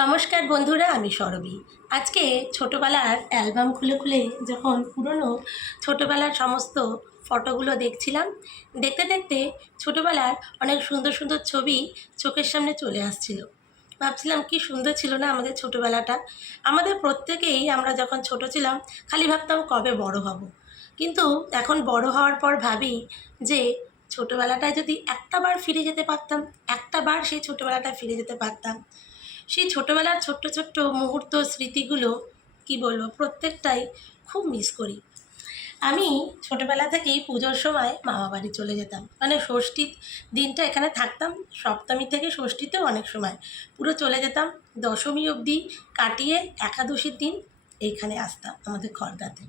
নমস্কার বন্ধুরা, আমি সরবী। আজকে ছোটোবেলার অ্যালবাম খুলে খুলে যখন পুরনো ছোটোবেলার সমস্ত ফটোগুলো দেখছিলাম, দেখতে দেখতে ছোটোবেলার অনেক সুন্দর সুন্দর ছবি চোখের সামনে চলে আসছিল। ভাবছিলাম কি সুন্দর ছিল না আমাদের ছোটোবেলাটা। আমাদের প্রত্যেকেই আমরা যখন ছোট ছিলাম, খালি ভাবতাম কবে বড় হব। কিন্তু এখন বড় হওয়ার পর ভাবি যে ছোটোবেলাটায় যদি একটা বার ফিরে যেতে পারতাম একটা বার সেই ছোটোবেলাটায় ফিরে যেতে পারতাম সেই ছোটোবেলার ছোট্ট ছোট্ট মুহূর্ত স্মৃতিগুলো, কি বলব, প্রত্যেকটাই খুব মিস করি। আমি ছোটোবেলা থেকেই পুজোর সময় মামা বাড়ি চলে যেতাম। মানে ষষ্ঠীর দিনটা এখানে থাকতাম, সপ্তমী থেকে ষষ্ঠীতেও অনেক সময়। পুরো চলে যেতাম, দশমী অবধি কাটিয়ে একাদশীর দিন এইখানে আসতাম আমাদের খর্দাতে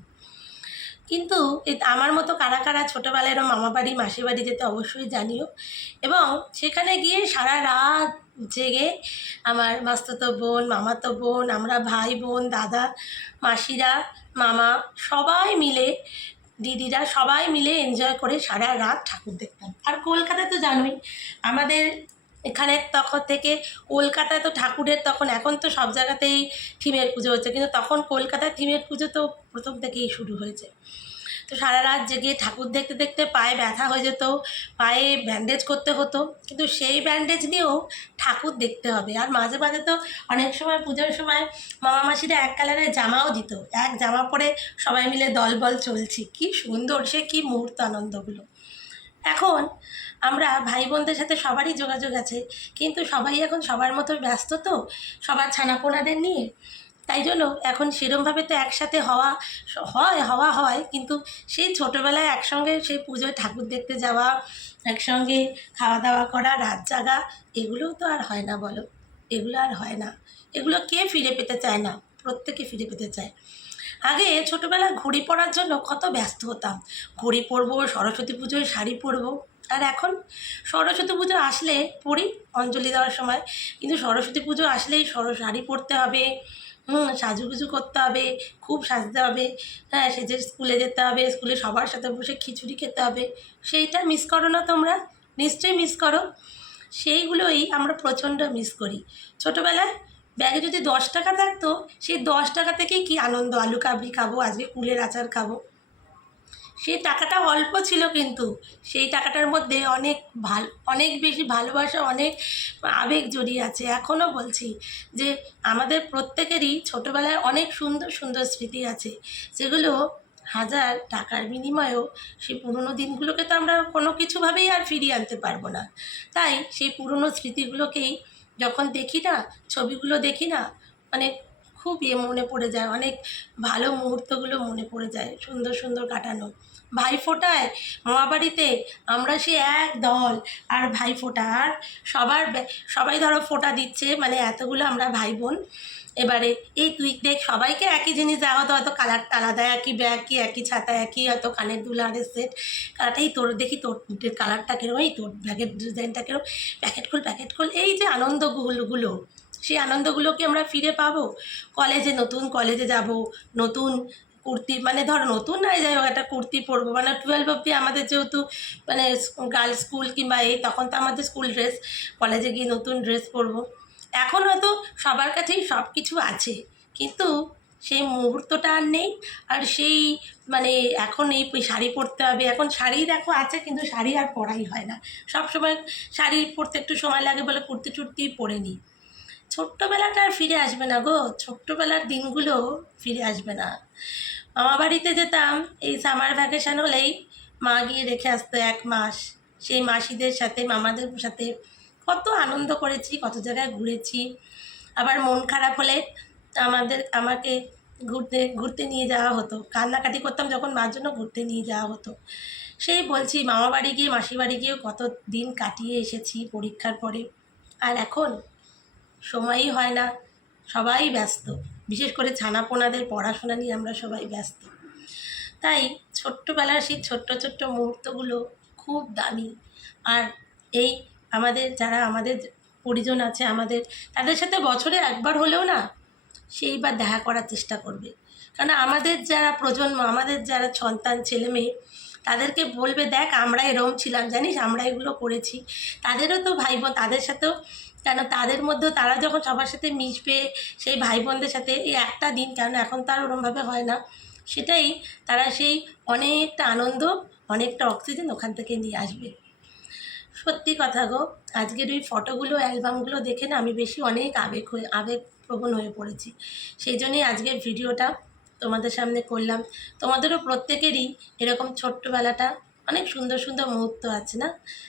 কিন্তু আমার মতো কারা কারা ছোটোবেলায় এরম মামা বাড়ি, মাসি বাড়ি যেতে অবশ্যই জানিও। এবং সেখানে গিয়ে সারা রাত জেগে আমার মাস্তুতো বোন, মামাতো বোন, আমরা ভাই বোন, দাদা, মাসিরা, মামা সবাই মিলে, দিদিরা সবাই মিলে এনজয় করে সারা রাত ঠাকুর দেখতাম। আর কলকাতায় তো জানোই, আমাদের এখানে তখন থেকে কলকাতায় তো ঠাকুরের তখন, এখন তো সব জায়গাতেই থিমের পুজো হচ্ছে। কিন্তু তখন কলকাতায় থিমের পুজো তো প্রথম থেকেই শুরু হয়েছে। তো সারা রাত জেগে ঠাকুর দেখতে দেখতে পায়ে ব্যথা হয়ে যেত, পায়ে ব্যান্ডেজ করতে হতো। কিন্তু সেই ব্যান্ডেজ নিয়েও ঠাকুর দেখতে হবে। আর মাঝে মাঝে তো অনেক সময় পুজোর সময় মামা মাসিরা এক কালারের জামাও দিত। এক জামা পরে সবাই মিলে দলবল চলছি। কি সুন্দর সে, কি মুহূর্ত আনন্দগুলো। এখন আমরা ভাই বোনদের সাথে সবারই যোগাযোগ আছে, কিন্তু সবাই এখন সবার মতো ব্যস্ত তো, সবার ছানাপোনাদের নিয়ে। তাই জন্য এখন সেরমভাবে তো একসাথে হওয়া, হয় হওয়া হয়, কিন্তু সেই ছোটোবেলায় একসঙ্গে সেই পুজোয় ঠাকুর দেখতে যাওয়া, একসঙ্গে খাওয়া দাওয়া করা, রাত জাগা, এগুলোও তো আর হয় না বলো। এগুলো আর হয় না। এগুলো কে ফিরে পেতে চায় না? প্রত্যেকে ফিরে পেতে চায়। আগে ছোটোবেলায় ঘড়ি পরার জন্য কত ব্যস্ত হতাম। ঘড়ি পরবো, সরস্বতী পুজোয় শাড়ি পরবো। আর এখন সরস্বতী পুজো আসলে পড়ি অঞ্জলি দেওয়ার সময়। কিন্তু সরস্বতী পুজো আসলেই সর শাড়ি পরতে হবে, হুম, সাজুগুজু করতে হবে, খুব সাজতে হবে। হ্যাঁ সেজে স্কুলে যেতে হবে, স্কুলে সবার সাথে বসে খিচুড়ি খেতে হবে। সেইটা মিস করো না তোমরা? নিশ্চয়ই মিস করো। সেইগুলোই আমরা প্রচণ্ড মিস করি। ছোটোবেলায় ব্যাগে যদি দশ টাকা থাকতো, সেই দশ টাকা থেকেই কি আনন্দ? আলু কাবলি খাব, আজকে কুলের আচার খাব। সেই টাকাটা অল্প ছিল কিন্তু, সেই টাকাটার মধ্যে অনেক ভালো অনেক বেশি ভালোবাসা, অনেক আবেগ জড়িয়ে আছে। এখনও বলছি যে, আমাদের প্রত্যেকেরই ছোটোবেলায় অনেক সুন্দর সুন্দর স্মৃতি আছে। যেগুলো হাজার টাকার বিনিময়েও সেই পুরনো দিনগুলোকে তো আমরা কোনো কিছুভাবেই আর ফিরিয়ে আনতে পারব না। তাই সেই পুরনো স্মৃতিগুলোকেই যখন দেখি না, ছবিগুলো দেখি না মানে খুব ইয়ে মনে পড়ে যায়, অনেক ভালো মুহূর্তগুলো মনে পড়ে যায়, সুন্দর সুন্দর কাটানো। ভাই ফোটায় মামাবাড়িতে আমরা সে এক দল আর ভাই ফোটা আর সবার সবাই ধরো ফোটা দিচ্ছে মানে এতগুলো আমরা ভাই বোন। এবারে এই তুই দেখ, সবাইকে একই জিনিস দেওয়া হতো হয়তো কালারটা আলাদা, একই ব্যাগ কি একই ছাতা, একই হয়তো কানের দুল দুলারের সেট কালারটাই তোর, দেখি তোর কালারটা কিরম এই তোর ব্যাগের ডিজাইনটা কিরম প্যাকেট খোল প্যাকেট খোল। এই যে আনন্দগুলো, সেই আনন্দগুলো কি আমরা ফিরে পাবো। কলেজে নতুন কলেজে যাব, নতুন কুর্তি মানে ধরো নতুন নয় যাই হোক, একটা কুর্তি পরবো। মানে টুয়েলভ অবধি আমাদের যেহেতু মানে গার্লস স্কুল কিংবা এই, তখন তো আমাদের স্কুল ড্রেস কলেজে গিয়ে নতুন ড্রেস পরবো। এখন হয়তো সবার কাছেই সব কিছু আছে। কিন্তু সেই মুহূর্তটা আর নেই। আর সেই মানে এখন এই শাড়ি পরতে হবে। এখন শাড়ি দেখো আছে, কিন্তু শাড়ি আর পরাই হয় না। সব সময় শাড়ি পরতে একটু সময় লাগে বলে কুর্তি টুর্তি পরে নিই ছোট্টবেলাটা আর ফিরে আসবে না গো। ছোট্টবেলার দিনগুলো ফিরে আসবে না। মামা বাড়িতে যেতাম, এই সামার ভ্যাকেশন হলেই মা গিয়ে রেখে আসতো এক মাস। সেই মাসিদের সাথে, মামাদের সাথে কত আনন্দ করেছি, কত জায়গায় ঘুরেছি। আবার মন খারাপ হলে আমাদের, আমাকে ঘুরতে ঘুরতে নিয়ে যাওয়া হতো। কান্নাকাটি করতাম যখন মার জন্য ঘুরতে নিয়ে যাওয়া হতো। সেই বলছি, মামা বাড়ি গিয়ে, মাসি বাড়ি গিয়েও কত দিন কাটিয়ে এসেছি পরীক্ষার পরে। আর এখন সময়ই হয় না। সবাই ব্যস্ত। বিশেষ করে ছানাপোনাদের পড়াশোনা নিয়ে আমরা সবাই ব্যস্ত। তাই ছোট্টবেলার সেই ছোট্ট ছোট্ট মুহূর্তগুলো খুব দামি। আর এই আমাদের যারা আমাদের পরিজন আছে আমাদের, তাদের সাথে বছরে একবার হলেও না সেইবার দেখা করার চেষ্টা করবে। কারণ আমাদের যারা প্রজন্ম, আমাদের যারা সন্তান, ছেলে মেয়ে, তাদেরকে বলবে, দেখ, আমরা এরম ছিলাম, জানিস? আমরা এগুলো করেছি। তাদেরও তো ভাই বোন তাদের সাথেও কেন? তাদের মধ্যেও তারা যখন সবার সাথে মিশবে, সেই ভাই বোনদের সাথে এই একটা দিন, কেন? এখন তো আর ওরমভাবে হয় না। সেটাই তারা সেই অনেকটা আনন্দ, অনেকটা অক্সিজেন ওখান থেকে নিয়ে আসবে। সত্যি কথা গো, আজকের ওই ফটোগুলো, অ্যালবামগুলো দেখে না আমি বেশি অনেক আবেগ হয়ে, আবেগপ্রবণ হয়ে পড়েছি। সেই জন্যই আজকের ভিডিওটা তোমাদের সামনে করলাম। তোমাদেরও প্রত্যেকেরই এরকম ছোট্টবেলাটা অনেক সুন্দর সুন্দর মুহূর্ত আছে না?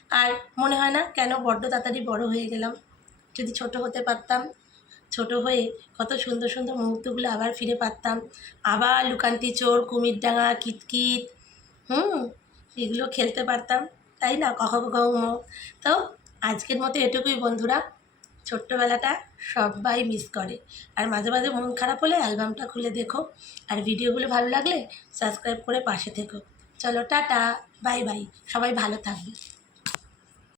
আর মনে হয় না কেন বড্ড তাড়াতাড়ি বড় হয়ে গেলাম? যদি ছোট হতে পারতাম, ছোট হয়ে কত সুন্দর সুন্দর মুহূর্তগুলো আবার ফিরে পারতাম। আবার লুকান্তি চোর, কুমিরডাঙ্গা, কিতকিত, হুম, এগুলো খেলতে পারতাম। তাই না? কহ গৌম তো আজকের মতো এটুকুই বন্ধুরা। ছোট্টবেলাটা সবাই মিস করে। আর মাঝে মাঝে মন খারাপ হলে অ্যালবামটা খুলে দেখো। আর ভিডিওগুলো ভালো লাগলে সাবস্ক্রাইব করে পাশে থেকো। চলো, টাটা। Bye bye. সবাই ভালো থাকবে।